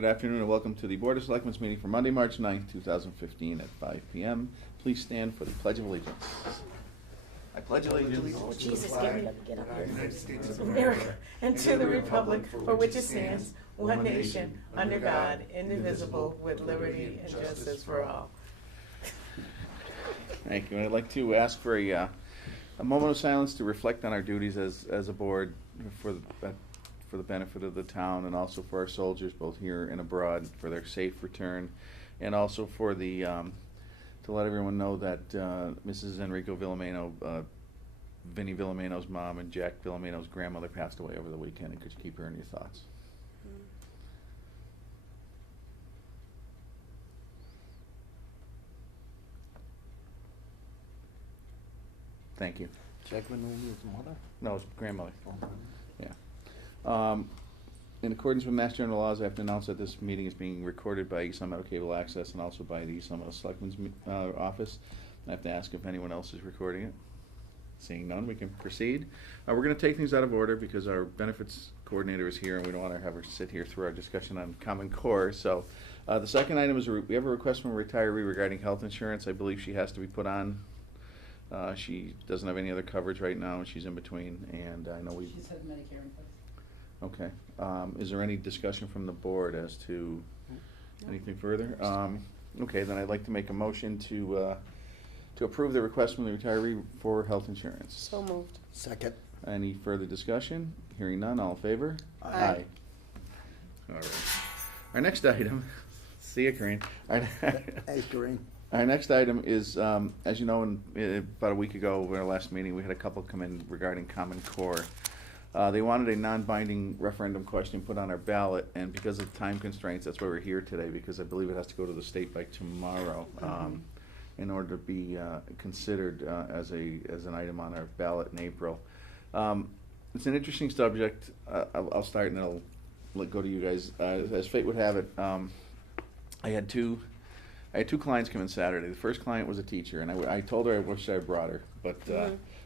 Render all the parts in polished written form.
Good afternoon and welcome to the Board of Selectmen's meeting for Monday, March 9th, 2015 at 5 p.m. Please stand for the Pledge of Allegiance. I pledge allegiance. Oh, Jesus, get up here. United States of America, and to the republic for which it stands, one nation, under God, indivisible, with liberty and justice for all. Thank you. And I'd like to ask for a moment of silence to reflect on our duties as a board for the benefit of the town and also for our soldiers, both here and abroad, for their safe return, and also for the to let everyone know that Mrs. Enrico Villameno, Vinnie Villameno's mom, and Jack Villameno's grandmother passed away over the weekend, and could you keep her in your thoughts? Thank you. Jack Villameno's mother? No, it's grandmother. Yeah. In accordance with Mass General laws, I have to announce that this meeting is being recorded by East Long Meadow Cable Access and also by the East Long Meadow Selectmen's office. I have to ask if anyone else is recording it. Seeing none, we can proceed. We're going to take things out of order because our benefits coordinator is here and we don't want to have her sit here through our discussion on Common Core. So the second item is we have a request from a retiree regarding health insurance. I believe she has to be put on. She doesn't have any other coverage right now and she's in between. And I know She's had Medicare in place. Okay. Is there any discussion from the board as to anything further? Okay, then I'd like to make a motion to approve the request from the retiree for health insurance. So moved. Second. Any further discussion? Hearing none, all in favor? Aye. All right. Our next item, see you, Corinne. Hey, Corinne. Our next item is, as you know, about a week ago, at our last meeting, we had a couple come in regarding Common Core. They wanted a non-binding referendum question put on our ballot, and because of time constraints, that's why we're here today, because I believe it has to go to the state by tomorrow in order to be considered as an item on our ballot in April. It's an interesting subject. I'll start and then I'll go to you guys. As fate would have it, I had two clients come in Saturday. The first client was a teacher, and I told her I wish I had brought her, but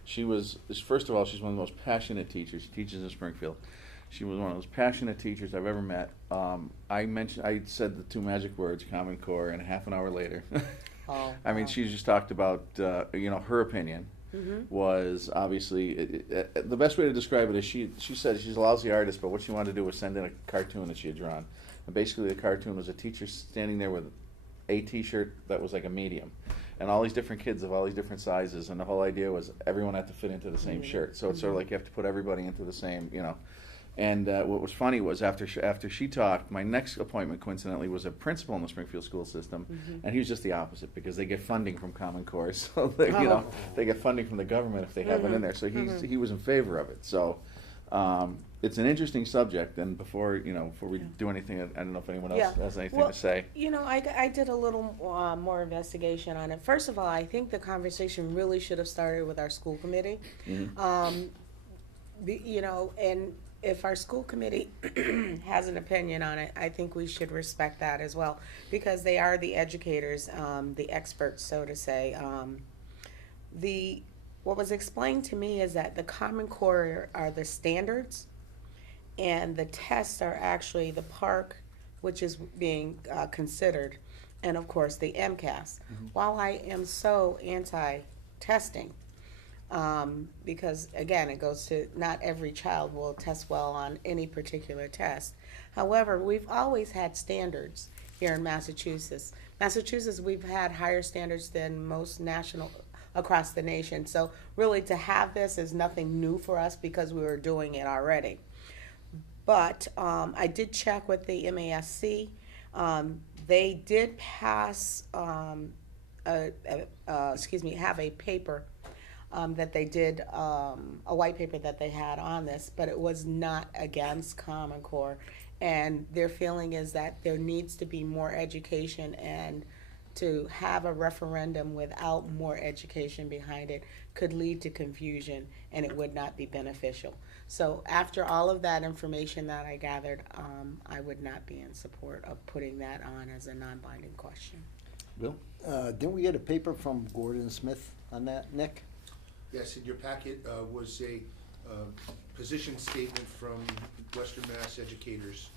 she was, first of all, she's one of the most passionate teachers. She teaches in Springfield. She was one of those passionate teachers I've ever met. I said the two magic words, Common Core, and half an hour later, I mean, she just talked about, her opinion was obviously, the best way to describe it is she said she's a lousy artist, but what she wanted to do was send in a cartoon that she had drawn. And basically the cartoon was a teacher standing there with a t-shirt that was like a medium. And all these different kids of all these different sizes, and the whole idea was everyone had to fit into the same shirt. So it's sort of like you have to put everybody into the same, And what was funny was after she talked, my next appointment coincidentally was a principal in the Springfield school system, and he was just the opposite because they get funding from Common Core, so they get funding from the government if they have it in there. So he was in favor of it. So it's an interesting subject, and before we do anything, I don't know if anyone else has anything to say. I did a little more investigation on it. First of all, I think the conversation really should have started with our school committee. And if our school committee has an opinion on it, I think we should respect that as well, because they are the educators, the experts, so to say. What was explained to me is that the Common Core are the standards, and the tests are actually the PARC, which is being considered, and of course the MCAS. While I am so anti-testing, because again, it goes to not every child will test well on any particular test. However, we've always had standards here in Massachusetts. We've had higher standards than most across the nation. So really to have this is nothing new for us because we were doing it already. But I did check with the MASC. They did pass, have a paper that they did, a white paper that they had on this, but it was not against Common Core. And their feeling is that there needs to be more education, and to have a referendum without more education behind it could lead to confusion, and it would not be beneficial. So after all of that information that I gathered, I would not be in support of putting that on as a non-binding question. Bill? Didn't we get a paper from Gordon Smith on that, Nick? Yes, in your packet was a position statement from Western Mass educators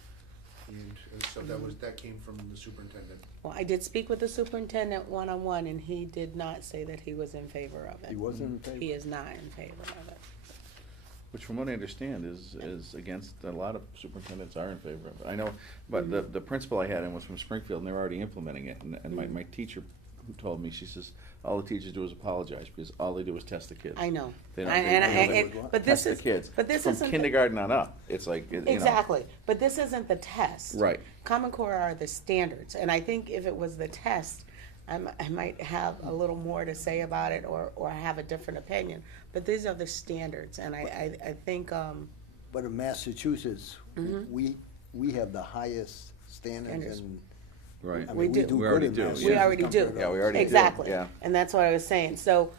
And so that came from the superintendent. Well, I did speak with the superintendent one-on-one, and he did not say that he was in favor of it. He wasn't in favor? He is not in favor of it. Which from what I understand is against, a lot of superintendents are in favor of it. I know, but the principal I had in was from Springfield, and they're already implementing it, and my teacher who told me, she says, all the teachers do is apologize, because all they do is test the kids. I know. They don't, But this test is, the kids. but this From isn't. kindergarten on up, it's like, you know. Exactly, but this isn't the test. Right. Common Core are the standards, and I think if it was the test, I might have a little more to say about it, or have a different opinion, but these are the standards, and I think, But in Massachusetts, we have the highest standards, and Right. I We mean, we do. do We good already in do, Massachusetts. we already do. compared to Yeah, we others. already do. Exactly, yeah. and that's what I was saying, so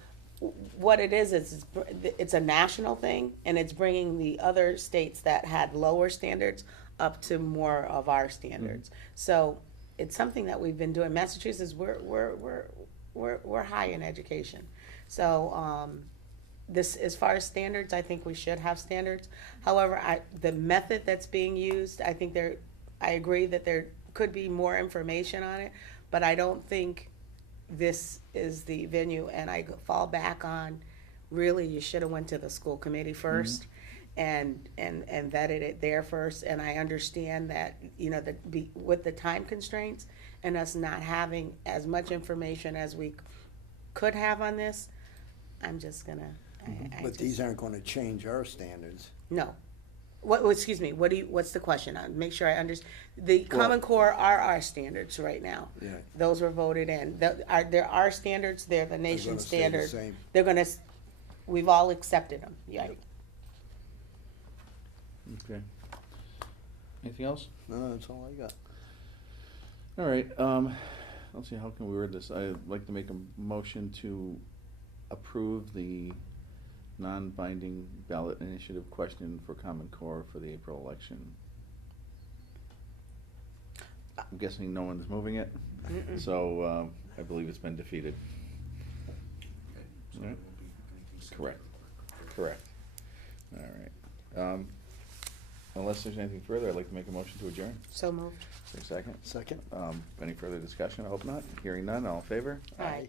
what it is it's a national thing, and it's bringing the other states that had lower standards up to more of our standards. So it's something that we've been doing. Massachusetts, we're high in education. So, this, as far as standards, I think we should have standards. However, the method that's being used, I think I agree that there could be more information on it, but I don't think this is the venue, and I fall back on, really, you should have went to the school committee first and vetted it there first, and I understand that, you know, with the time constraints and us not having as much information as we could have on this, I'm just gonna, But these aren't gonna change our standards. no. Excuse me, what's the question? Make sure I understand. The Common Core are our standards right now. Yeah. Those were voted in. There are standards, they're the nation's stay the standard. same. They're gonna, we've all accepted them, yeah. Okay. Anything else? No, that's all I got. All right, let's see, how can we word this? I'd like to make a motion to approve the non-binding ballot initiative question for Common Core for the April election. I'm guessing no one's moving it, so I believe it's been defeated. Okay, so Alright. there won't be anything sent Correct. to the Correct. All right. Unless there's anything further, I'd like to make a motion to adjourn. So moved. For a second. Second? Any further discussion? I hope not. Hearing none, all in favor? Aye.